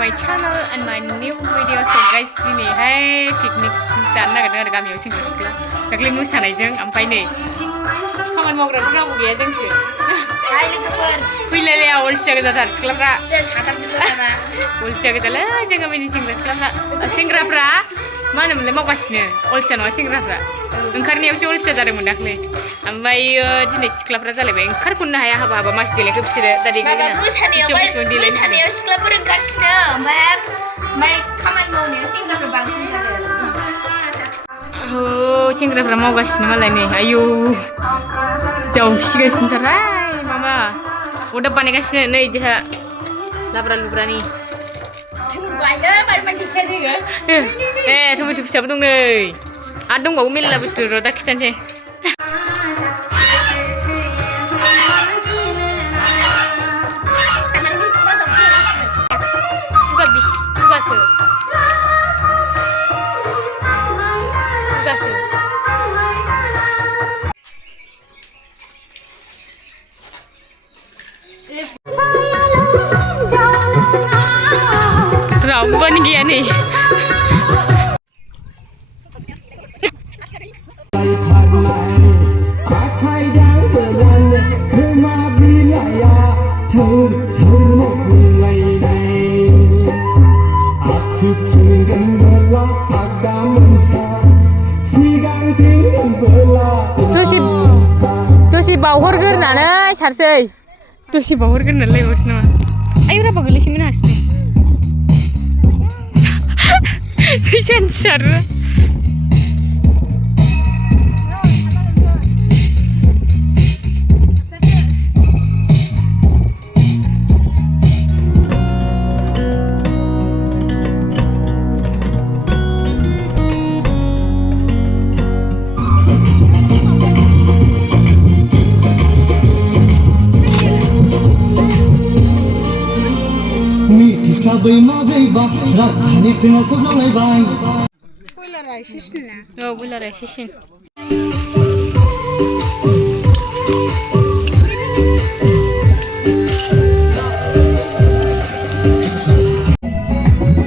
my channel and my new video. So guys, दिनैहाय picnic जानो नागिरदों आरो गामियाव सेंग्रा सिख्ला दाख्लै मोसानायजों ओमफ्राय नै खामानि मावग्राफोर रावबो गैया जोंसो हाय लोगोफोर फैलायलाय अलसिया गोजाथार सिख्लाफ्रा अलसिया गोजालै जों गामिनि सेंग्राफ्रा मा होनोमोनलाय मावगासिनो अलसिया नङा सेंग्राफ्रा ओंखारनायावसो अलसिया जादोंमोन दाख्लै ओमफ्राय दिनै सिख्लाफ्रा जालायबाय ओंखारख'नो हाया हाबा हाबा मास देलायखो बिसोरो दा मोसानायाव सिख्लाफोर ओंखारसिनो ओमफ्राय खामानि मावनायाव सेंग्राफ्रा बांसिन जादों सेंग्राफ्रा मावगासिनो मालाय नै आयौ जावसिगासिनोथारहाय माबा अरदाब बानायगासिनो नै जोंहा लाब्रा लुब्रानि टमेट' फिसाबो दं नै आरो दंबावो मेरला बुस्थु र' दा खिथानोसै रावबोआनो गैया नै दसे बावहरग्रोनानै सारसै दसे बावहरग्रोनानै लायबावसै नामा आयौ राबा गोलैसैमोन हारसिं फैसानि सारो राजधानी ट्रेना सौलायबाय बयलारा एसेसिन ना औ बयलारा एसेसिन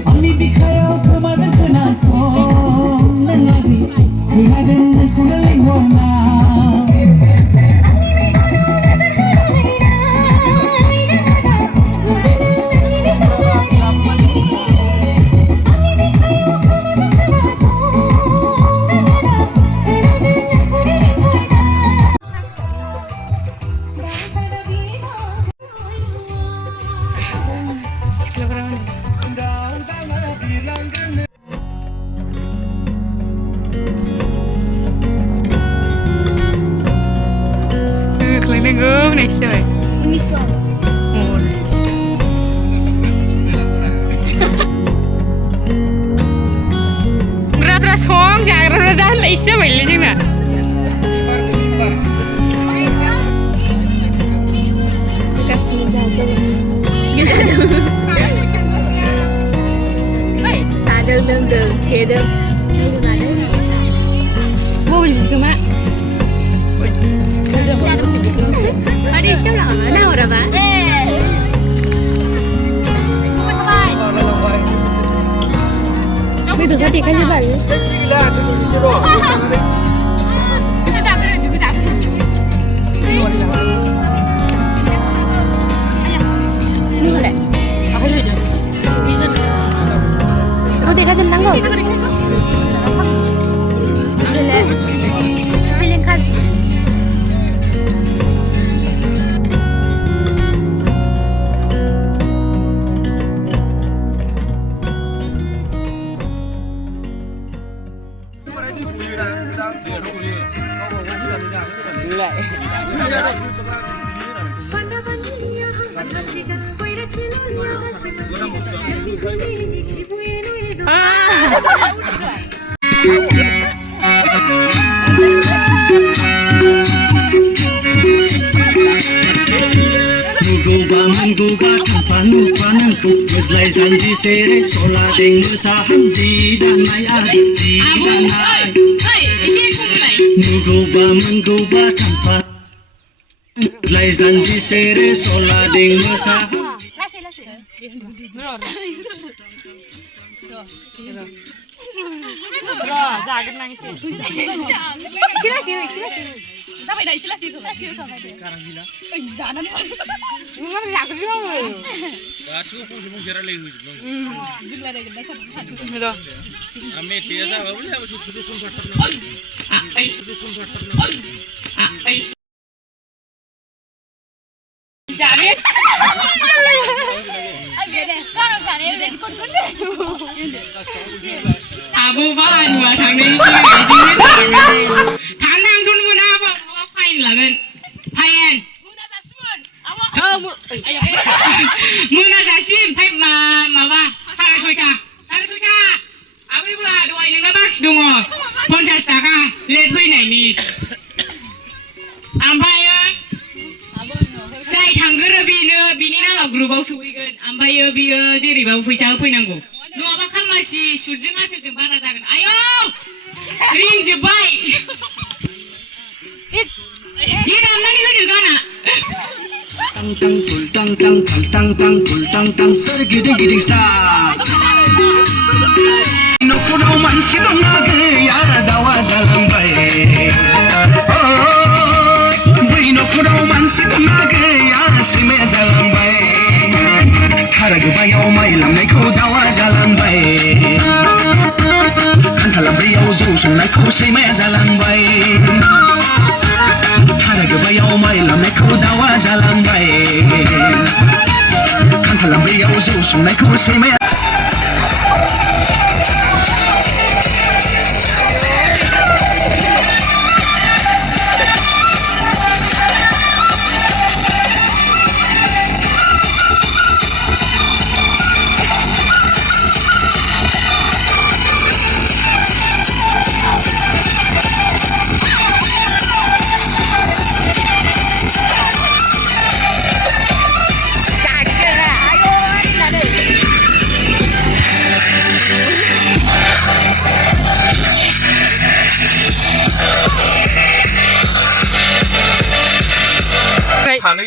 आंनि बिखायाव खोमाजों खोनासंनाङाखै खोनादों नोंखौनो लेंहरना Kelenggung nih sih. Unison. Berat-berat song, jangan berat leisnya beli sih nak. Kasih jajan. Sadar deng, kedem. Mau beli sih mak? Ada istilah apa? Nah udah pak. Itu tadi kan coba. Ini boleh. Aku dulu. Aku tidak senang kok. Pilih kan. Mengguga tanpa lupa nangku Meslai janji sere Sola deng mesahan Zidanai adik Zidanai Mengguga tanpa Meslai janji sere Sola deng mesahan जागोन आं एसे जाबाय दा एसे लासै जानानै नों जागोन आङो गासिबो फंसे फंसे रायलायहोजोबनांगौ मेथाइया जाबाबो जाबाय सुसुरु आबो बाहानुआ थांनायनि सिगां थांनांथ' मोनाबो फाइन लागोन फाइन मोनाजासिम माबा 6:30 आबैबा दहाय नोंना बाखि दङ 50 थाखा लेट फैनायनि ओमफ्रायो जाय थांगोरो बेनो बिनि नामाव ग्रुपआव सहैगोन ओमफ्रायो बियो जेरैबाबो फैसा होफैनांगौ नङाबा खालमासि सुटजों आसोरजों बारा जागोन आयौ रिंजोब्बाय दे दामनानै होदो गाना सोरगिदिं गिदिं सा न'खराव मानसि दंना गैया दावा जालांबाय बै न'खराव मानसि दंना गैया सैमाया जालांबाय थारा गोबायाव माइ लामनायखौ दावा जालांबाय खान्थाल लांब्रैयाव जौ संनायखौ सैमाया जालांबाय थारा गोबायाव माइ लामनायखौ दावा जालांबाय खान्थाल लांब्रैयाव जौ संनायखौ सैमाया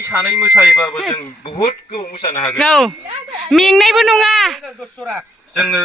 सानै मोसायोबाबो जों बहुद गोबाव मोसानो हागोन औ मेंनायबो नङा जोङो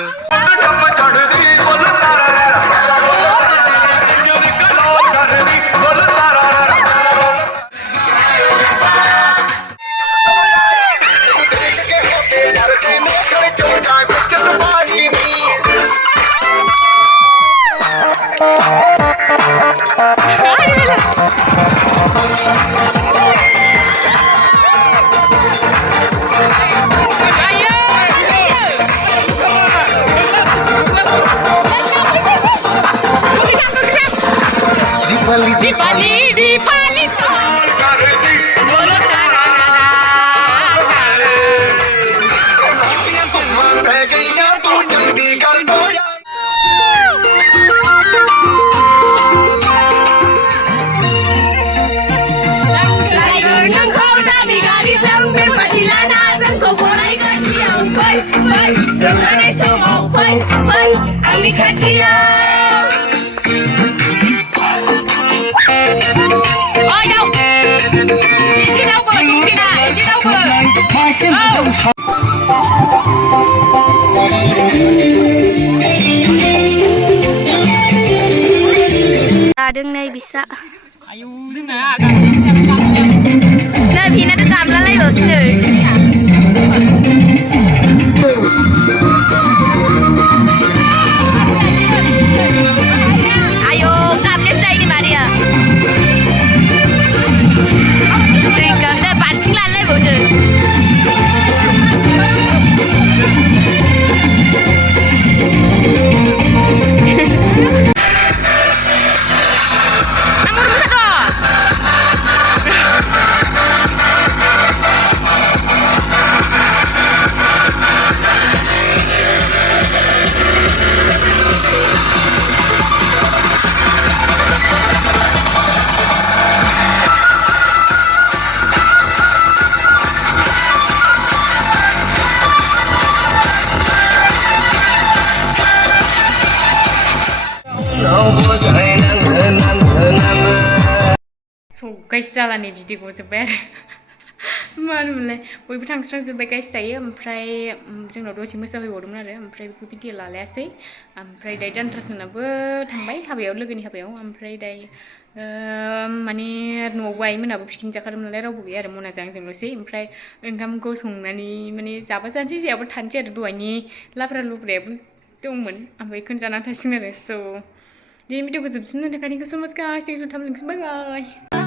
Dipali sol bolo Adeng bisa. Ayo जोंना Nah, Vina tuh kamla lah loh sih. Ayo, kamnya saya ini Maria. Jika kita pancing lalai bocor. So guys, jalan nih video gue sebar. मा होनोमोनलाय बयबो थांस्रांजोब्बाय गाइस दायो ओमफ्राय जोंनाव दसे मोसाहैबावदोंमोन आरो ओमफ्राय बेखौ भिडिअ लालायासै ओमफ्राय दायो दानथ्रासमोनाबो थांबाय हाबायाव लोगोनि हाबायाव ओमफ्राय दायो माने न'आवबो आइमोनाबो पिकनिक जाखादोंमोन नालाय रावबो गैया आरो मनाजों आंजोंल'सै ओमफ्राय ओंखामखौ संनानै माने जाबा जानोसै जायाबा थानोसै आरो दहायनि लाब्रा लुब्रायाबो दंमोन ओमफ्राय बेखौनो जानानै थासिगोन आरो स' दिनै भिडिअखौ जोबसिन होनो थाखाय thank you so' much guys thank you for watching bye bye